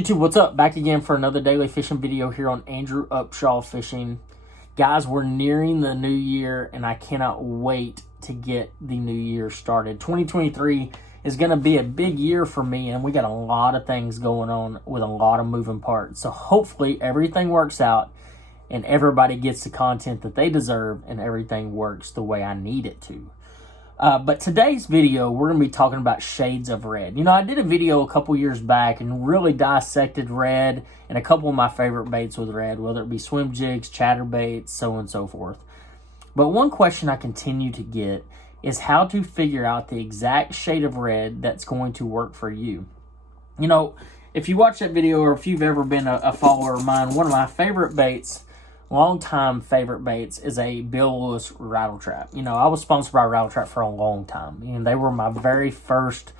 YouTube, what's up? Back again for another daily fishing video here on Andrew Upshaw Fishing. Guys, we're nearing the new year, and I cannot wait to get the new year started. 2023 is going to be a big year for me, and we got a lot of things going on with a lot of moving parts. So hopefully everything works out, and everybody gets the content that they deserve, and everything works the way I need it to. But today's video, we're going to be talking about shades of red. You know, I did a video a couple years back and really dissected red and a couple of my favorite baits with red, whether it be swim jigs, chatterbaits, so on and so forth. But one question I continue to get is how to figure out the exact shade of red that's going to work for you. You know, if you watch that video or if you've ever been a follower of mine, one of my favorite baits, long-time favorite baits, is a Bill Lewis rattle trap. You know, I was sponsored by Rattle Trap for a long time. You know, they were my very first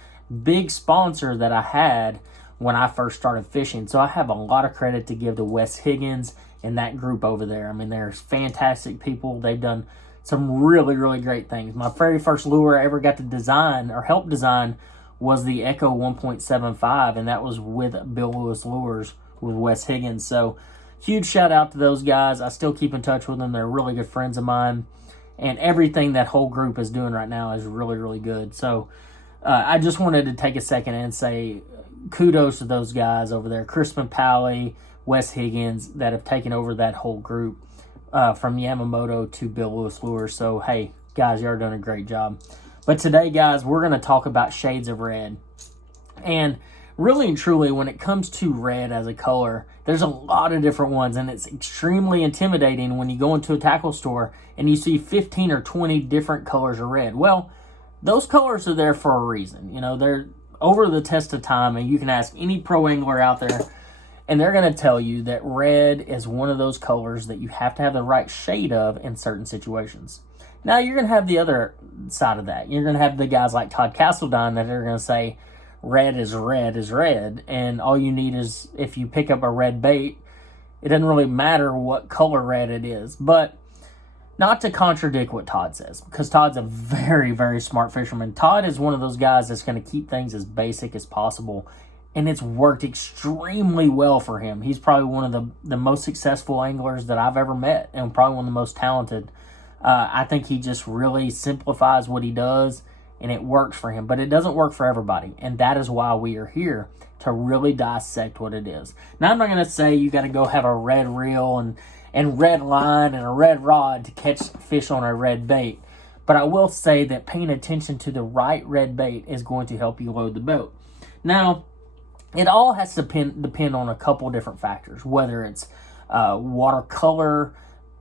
big sponsor that I had when I first started fishing. So I have a lot of credit to give to Wes Higgins and that group over there. I mean, they're fantastic people. They've done some really, really great things. My very first lure I ever got to design or help design was the Echo 1.75, and that was with Bill Lewis Lures with Wes Higgins. So huge shout out to those guys. I still keep in touch with them. They're really good friends of mine. And everything that whole group is doing right now is really, really good. So I just wanted to take a second and say kudos to those guys over there. Crispin Pally, Wes Higgins, that have taken over that whole group from Yamamoto to Bill Lewis Lures. So, hey, guys, you're doing a great job. But today, guys, we're going to talk about shades of red. And really and truly, when it comes to red as a color, there's a lot of different ones, and it's extremely intimidating when you go into a tackle store and you see 15 or 20 different colors of red. Well, those colors are there for a reason. You know, they're over the test of time, and you can ask any pro angler out there, and they're going to tell you that red is one of those colors that you have to have the right shade of in certain situations. Now, you're going to have the other side of that. You're going to have the guys like Todd Castledine that are going to say, red is red, and all you need is, if you pick up a red bait, it doesn't really matter what color red it is. But not to contradict what Todd says, because Todd's a very, very smart fisherman. Todd is one of those guys that's going to keep things as basic as possible, and it's worked extremely well for him. He's probably one of the most successful anglers that I've ever met, and probably one of the most talented. I think he just really simplifies what he does, and it works for him, but it doesn't work for everybody, and that is why we are here, to really dissect what it is. Now, I'm not going to say you got to go have a red reel and red line and a red rod to catch fish on a red bait, but I will say that paying attention to the right red bait is going to help you load the boat. Now, it all has to depend on a couple different factors, whether it's water color,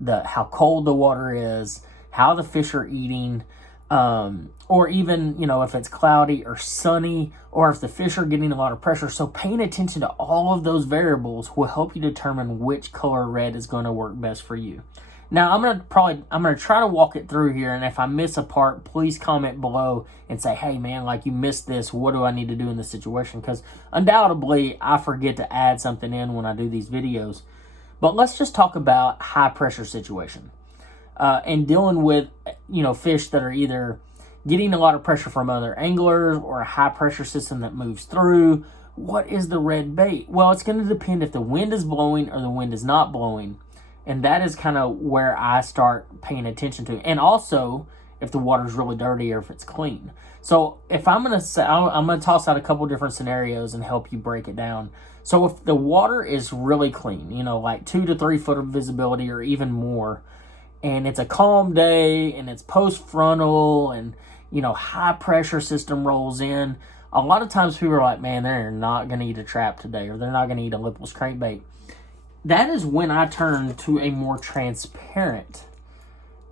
how cold the water is, how the fish are eating, or even, you know, if it's cloudy or sunny, or if the fish are getting a lot of pressure. So paying attention to all of those variables will help you determine which color red is going to work best for you. Now, I'm going to try to walk it through here, and if I miss a part, please comment below and say, hey man, like, you missed this, what do I need to do in this situation? Because undoubtedly I forget to add something in when I do these videos. But let's just talk about high pressure situation. And dealing with, you know, fish that are either getting a lot of pressure from other anglers or a high pressure system that moves through. What is the red bait? Well, it's going to depend if the wind is blowing or the wind is not blowing. And that is kind of where I start paying attention to. And also, if the water's really dirty or if it's clean. So if I'm going to toss out a couple different scenarios and help you break it down. So if the water is really clean, you know, like 2 to 3 foot of visibility or even more, and it's a calm day, and it's post-frontal, and, you know, high pressure system rolls in, a lot of times people are like, man, they're not going to eat a trap today, or they're not going to eat a lipless crankbait. That is when I turn to a more transparent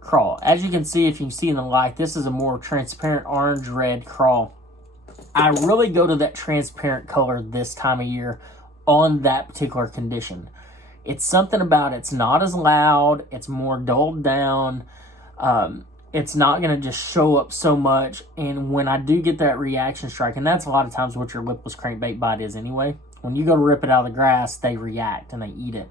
crawl. As you can see, if you can see in the light, this is a more transparent orange-red crawl. I really go to that transparent color this time of year on that particular condition. It's something about it's not as loud, it's more dulled down, it's not going to just show up so much, and when I do get that reaction strike, and that's a lot of times what your lipless crankbait bite is anyway, when you go to rip it out of the grass, they react and they eat it.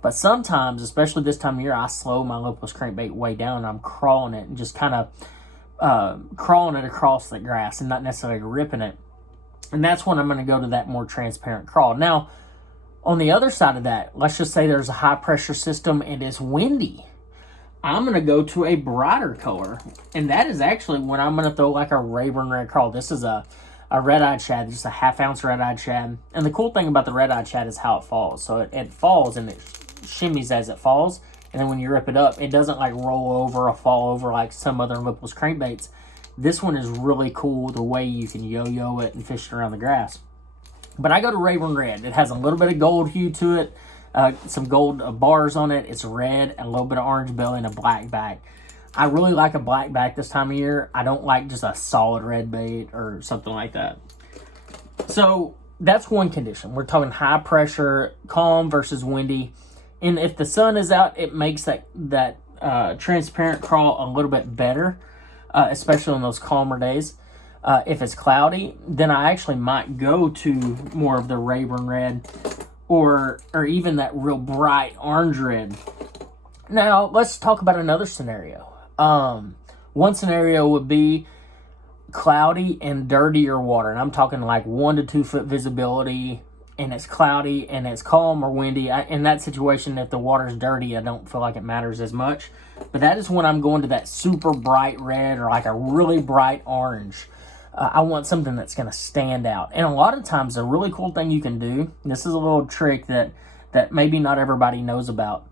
But sometimes, especially this time of year, I slow my lipless crankbait way down, and I'm crawling it and just kind of crawling it across the grass and not necessarily ripping it. And that's when I'm going to go to that more transparent crawl. Now, On the other side of that, let's just say there's a high pressure system and it's windy. I'm going to go to a brighter color. And that is actually when I'm going to throw like a Rayburn Red Coral. This is a red-eyed shad, just a half-ounce red-eyed shad. And the cool thing about the red-eyed shad is how it falls. So it falls and it shimmies as it falls. And then when you rip it up, it doesn't like roll over or fall over like some other lipless crankbaits. This one is really cool the way you can yo-yo it and fish it around the grass. But I go to Rayburn Red. It has a little bit of gold hue to it. Some gold bars on it. It's red, and a little bit of orange belly, and a black back. I really like a black back this time of year. I don't like just a solid red bait or something like that. So that's one condition. We're talking high pressure, calm versus windy. And if the sun is out, it makes that transparent crawl a little bit better, especially on those calmer days. If it's cloudy, then I actually might go to more of the Rayburn Red or even that real bright orange red. Now, let's talk about another scenario. One scenario would be cloudy and dirtier water. And I'm talking like 1 to 2 foot visibility, and it's cloudy and it's calm or windy. In that situation, if the water's dirty, I don't feel like it matters as much. But that is when I'm going to that super bright red or like a really bright orange. I want something that's going to stand out. And a lot of times, a really cool thing you can do, this is a little trick that maybe not everybody knows about,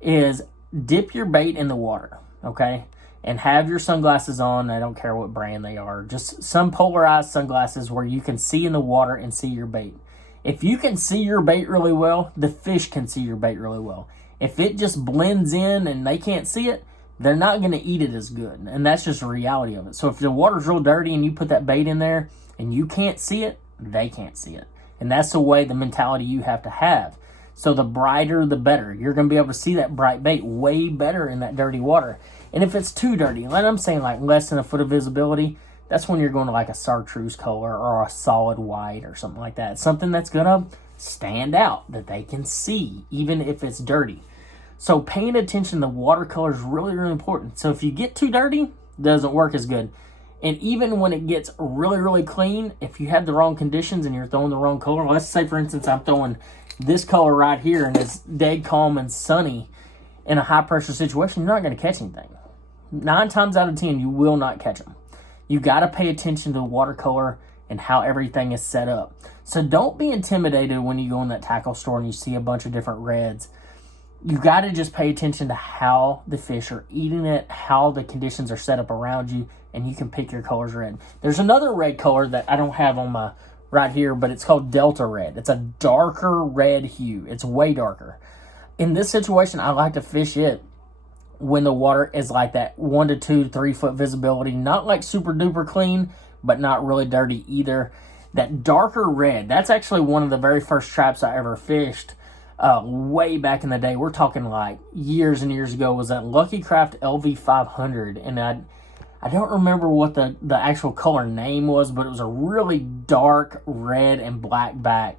is dip your bait in the water, okay? And have your sunglasses on. I don't care what brand they are. Just some polarized sunglasses where you can see in the water and see your bait. If you can see your bait really well, the fish can see your bait really well. If it just blends in and they can't see it, they're not going to eat it as good. And that's just the reality of it. So if the water's real dirty and you put that bait in there and you can't see it, they can't see it. And that's the mentality you have to have. So the brighter, the better. You're going to be able to see that bright bait way better in that dirty water. And if it's too dirty, like I'm saying like less than a foot of visibility, that's when you're going to like a chartreuse color or a solid white or something like that. Something that's going to stand out that they can see, even if it's dirty. So paying attention to watercolor is really, really important. So if you get too dirty, it doesn't work as good. And even when it gets really, really clean, if you have the wrong conditions and you're throwing the wrong color, let's say, for instance, I'm throwing this color right here and it's dead calm and sunny in a high-pressure situation, you're not going to catch anything. 9 times out of 10, you will not catch them. You got to pay attention to the watercolor and how everything is set up. So don't be intimidated when you go in that tackle store and you see a bunch of different reds. You got to just pay attention to how the fish are eating it, how the conditions are set up around you, and you can pick your colors red. There's another red color that I don't have on my right here, but it's called Delta Red. It's a darker red hue. It's way darker. In this situation, I like to fish it when the water is like that 1 to 2, 3 foot visibility, not like super duper clean, but not really dirty either. That darker red, that's actually one of the very first traps I ever fished. Way back in the day, we're talking like years and years ago, was that Lucky Craft LV500, and I don't remember what the actual color name was, but it was a really dark red and black back.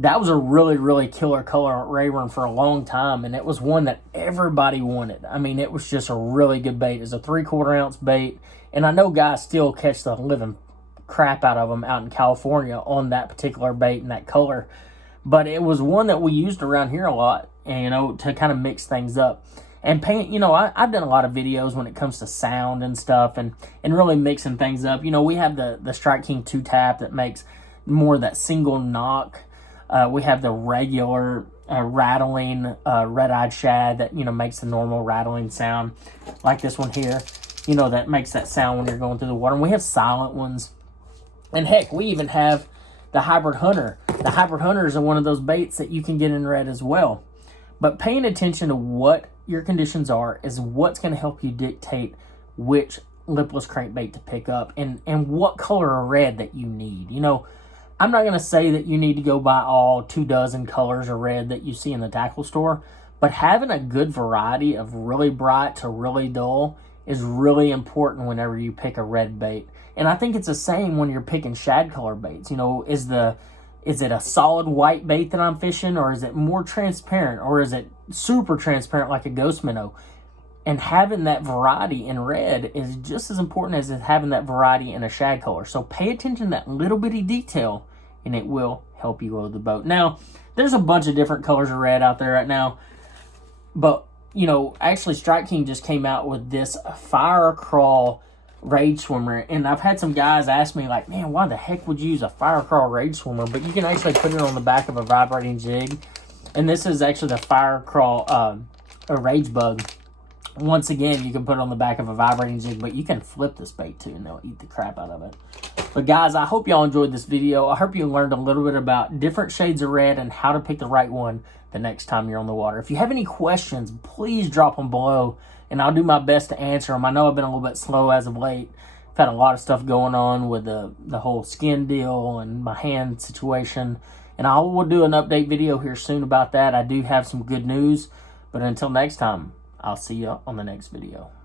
That was a really, really killer color at Rayburn for a long time, and it was one that everybody wanted. I mean, it was just a really good bait. It was a 3/4 ounce bait, and I know guys still catch the living crap out of them out in California on that particular bait and that color. But it was one that we used around here a lot, and, to kind of mix things up. And paint, I've done a lot of videos when it comes to sound and stuff and really mixing things up. We have the Strike King 2-tap that makes more of that single knock. We have the regular rattling red-eyed shad that, makes the normal rattling sound, like this one here, that makes that sound when you're going through the water. And we have silent ones. And heck, we even have the Hybrid Hunter. The Hybrid Hunter is one of those baits that you can get in red as well. But paying attention to what your conditions are is what's going to help you dictate which lipless crankbait to pick up and what color of red that you need. I'm not going to say that you need to go buy all 24 colors of red that you see in the tackle store, but having a good variety of really bright to really dull is really important whenever you pick a red bait. And I think it's the same when you're picking shad color baits. Is it a solid white bait that I'm fishing, or is it more transparent, or is it super transparent like a ghost minnow? And having that variety in red is just as important as having that variety in a shad color. So pay attention to that little bitty detail, and it will help you load the boat. Now, there's a bunch of different colors of red out there right now, but, you know, actually Strike King just came out with this Fire Crawl Rage Swimmer, and I've had some guys ask me, like, man, why the heck would you use a Fire Crawl Rage Swimmer? But you can actually put it on the back of a vibrating jig, and this is actually the Fire Crawl a Rage Bug. Once again, you can put it on the back of a vibrating jig, but you can flip this bait too, and they'll eat the crap out of it. But guys, I hope y'all enjoyed this video. I hope you learned a little bit about different shades of red and how to pick the right one the next time you're on the water. If you have any questions, please drop them below, and I'll do my best to answer them. I know I've been a little bit slow as of late. I've had a lot of stuff going on with the whole skin deal and my hand situation, and I will do an update video here soon about that. I do have some good news, but until next time, I'll see you on the next video.